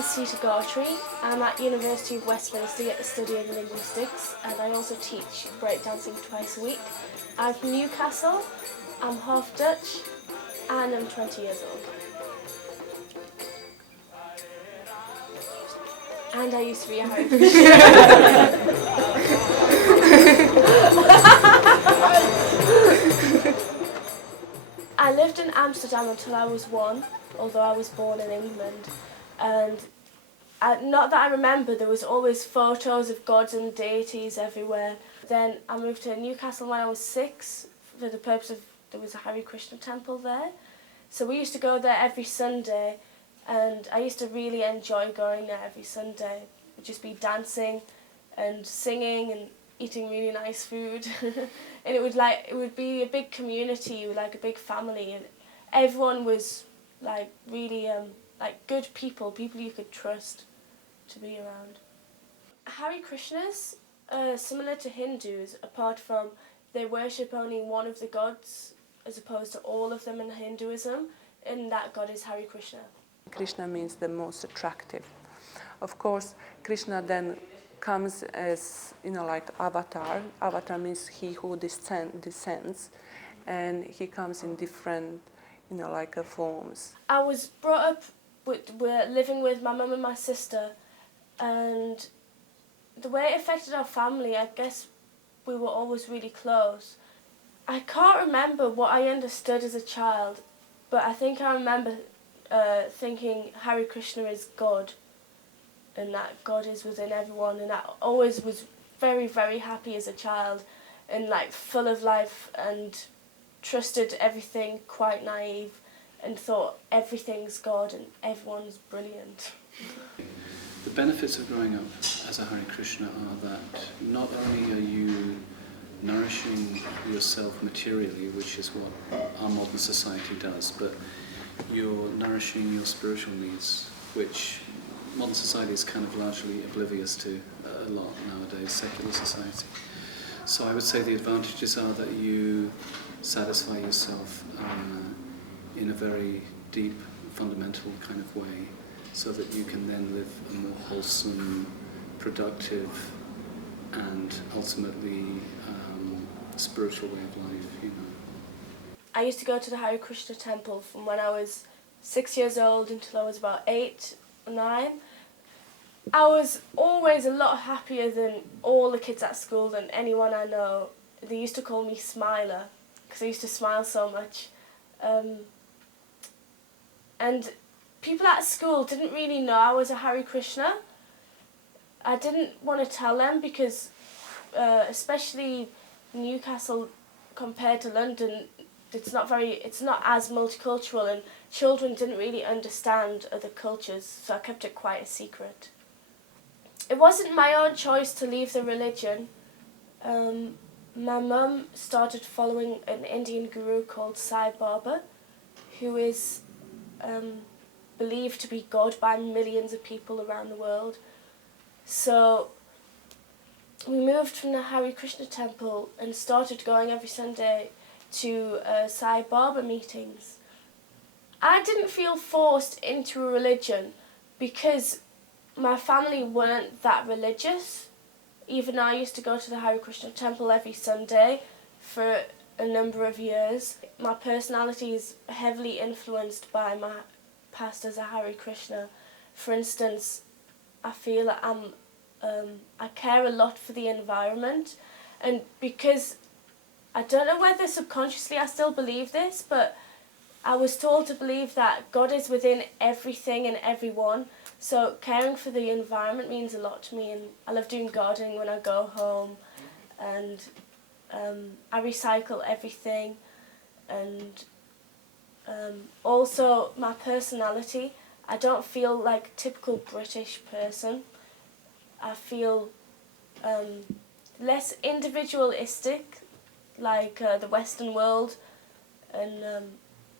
is Sita Gartry. I'm at University of Westminster studying linguistics, and I also teach breakdancing twice a week. I'm from Newcastle, I'm half Dutch, and I'm 20 years old. And I used to be a Hare Krishna. I lived in Amsterdam until I was 1, although I was born in England. And not that I remember, there was always photos of gods and deities everywhere. Then I moved to Newcastle when I was 6 for the purpose of, there was a Hare Krishna temple there. So we used to go there every Sunday, and I used to really enjoy going there every Sunday. It would just be dancing and singing and eating really nice food. And it would be a big community, like a big family, and everyone was like really like good people you could trust to be around. Hare Krishnas are similar to Hindus, apart from they worship only one of the gods as opposed to all of them in Hinduism, and that god is Hare Krishna. Krishna means the most attractive. Of course, Krishna then comes as, like avatar. Avatar means he who descends, and he comes in different, forms. I was brought up living with my mum and my sister, and the way it affected our family, I guess we were always really close. I can't remember what I understood as a child, but I think I remember thinking Hare Krishna is God, and that God is within everyone, and I always was very, very happy as a child, and like full of life, and trusted everything, quite naive, and thought everything's God and everyone's brilliant. The benefits of growing up as a Hare Krishna are that not only are you nourishing yourself materially, which is what our modern society does, but you're nourishing your spiritual needs, which modern society is kind of largely oblivious to a lot nowadays, secular society. So I would say the advantages are that you satisfy yourself in a very deep, fundamental kind of way, so that you can then live a more wholesome, productive, and ultimately spiritual way of life, I used to go to the Hare Krishna temple from when I was 6 years old until I was about 8 or 9. I was always a lot happier than all the kids at school, than anyone I know. They used to call me Smiler, because I used to smile so much. And people at school didn't really know I was a Hare Krishna. I didn't want to tell them because, especially Newcastle compared to London, it's not as multicultural, and children didn't really understand other cultures, so I kept it quite a secret. It wasn't my own choice to leave the religion. My mum started following an Indian guru called Sai Baba, who is believed to be God by millions of people around the world. So we moved from the Hare Krishna temple and started going every Sunday to Sai Baba meetings. I didn't feel forced into a religion because my family weren't that religious. Even I used to go to the Hare Krishna temple every Sunday for a number of years. My personality is heavily influenced by my past as a Hare Krishna. For instance, I feel that I care a lot for the environment, and because I don't know whether subconsciously I still believe this, but I was told to believe that God is within everything and everyone, so caring for the environment means a lot to me, and I love doing gardening when I go home, and I recycle everything, and also my personality. I don't feel like a typical British person. I feel less individualistic, like the Western world, and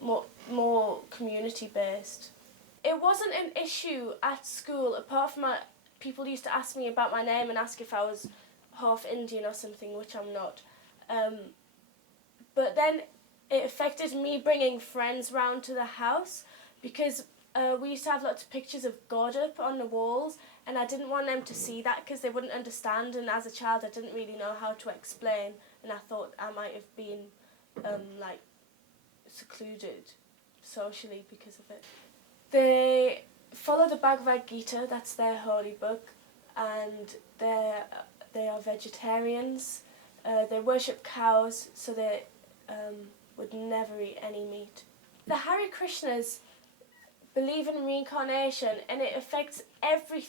more community-based. It wasn't an issue at school, apart from people used to ask me about my name and ask if I was half Indian or something, which I'm not. But then it affected me bringing friends round to the house, because we used to have lots of pictures of God up on the walls, and I didn't want them to see that because they wouldn't understand, and as a child I didn't really know how to explain, and I thought I might have been like secluded socially because of it. They follow the Bhagavad Gita, that's their holy book, and they are vegetarians. They worship cows, so they would never eat any meat. The Hare Krishnas believe in reincarnation, and it affects every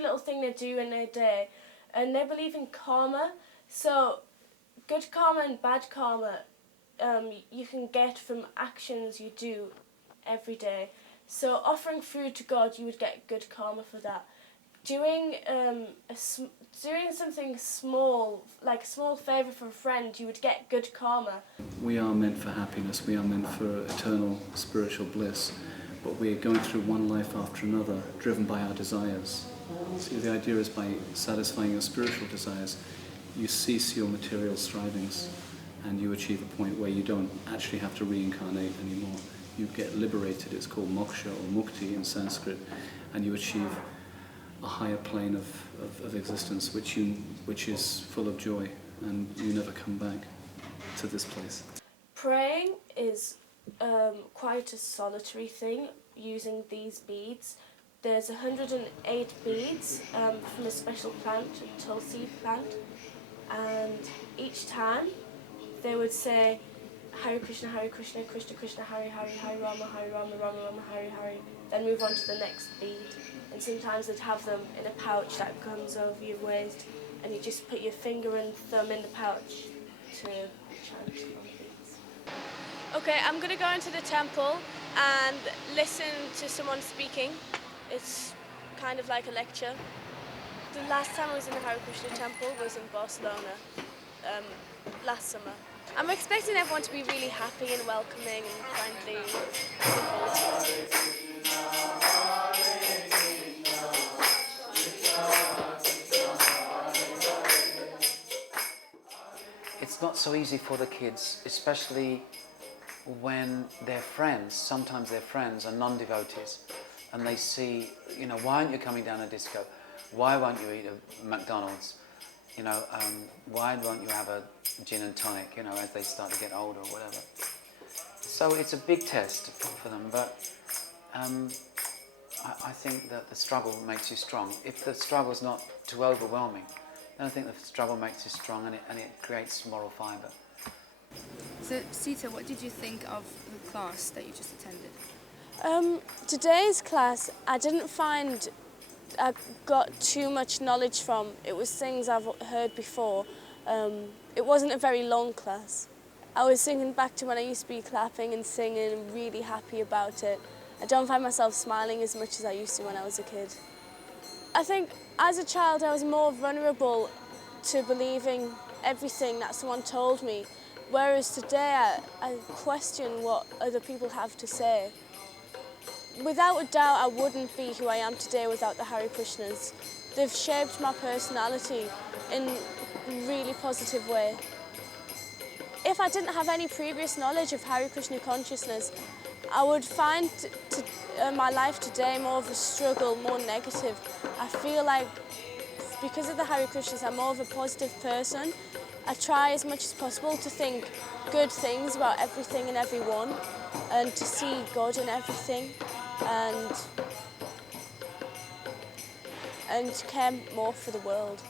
little thing they do in their day. And they believe in karma, so good karma and bad karma you can get from actions you do every day. So offering food to God, you would get good karma for that. Doing doing something small, like a small favour for a friend, you would get good karma. We are meant for happiness, we are meant for eternal spiritual bliss, but we are going through one life after another, driven by our desires. So the idea is by satisfying your spiritual desires, you cease your material strivings and you achieve a point where you don't actually have to reincarnate anymore. You get liberated, it's called moksha or mukti in Sanskrit, and you achieve a higher plane of existence which is full of joy, and you never come back to this place. Praying is quite a solitary thing using these beads. There's 108 beads from a special plant, a tulsi plant, and each time they would say Hare Krishna, Krishna Krishna, Hare Hare, Hare Rama, Rama Rama, Hare Hare, then move on to the next bead. And sometimes they'd have them in a pouch that comes over your waist, and you just put your finger and thumb in the pouch to chant on the beads. Okay, I'm going to go into the temple and listen to someone speaking. It's kind of like a lecture. The last time I was in the Hare Krishna temple was in Barcelona, last summer. I'm expecting everyone to be really happy and welcoming and friendly and looking forward to it. It's not so easy for the kids, especially when their friends, sometimes their friends are non-devotees, and they see, why aren't you coming down a disco? Why won't you eat a McDonald's? Why won't you have a gin and tonic, as they start to get older or whatever. So it's a big test for them, but I think that the struggle makes you strong. If the struggle is not too overwhelming, then I think the struggle makes you strong, and it creates moral fibre. So, Sita, what did you think of the class that you just attended? Today's class, I didn't find I got too much knowledge from. It was things I've heard before. It wasn't a very long class. I was thinking back to when I used to be clapping and singing and really happy about it. I don't find myself smiling as much as I used to when I was a kid. I think as a child I was more vulnerable to believing everything that someone told me, whereas today I question what other people have to say. Without a doubt I wouldn't be who I am today without the Hare Krishnas. They've shaped my personality in a really positive way. If I didn't have any previous knowledge of Hare Krishna consciousness, I would find my life today more of a struggle, more negative. I feel like because of the Hare Krishnas I'm more of a positive person. I try as much as possible to think good things about everything and everyone, and to see God in everything, and care more for the world.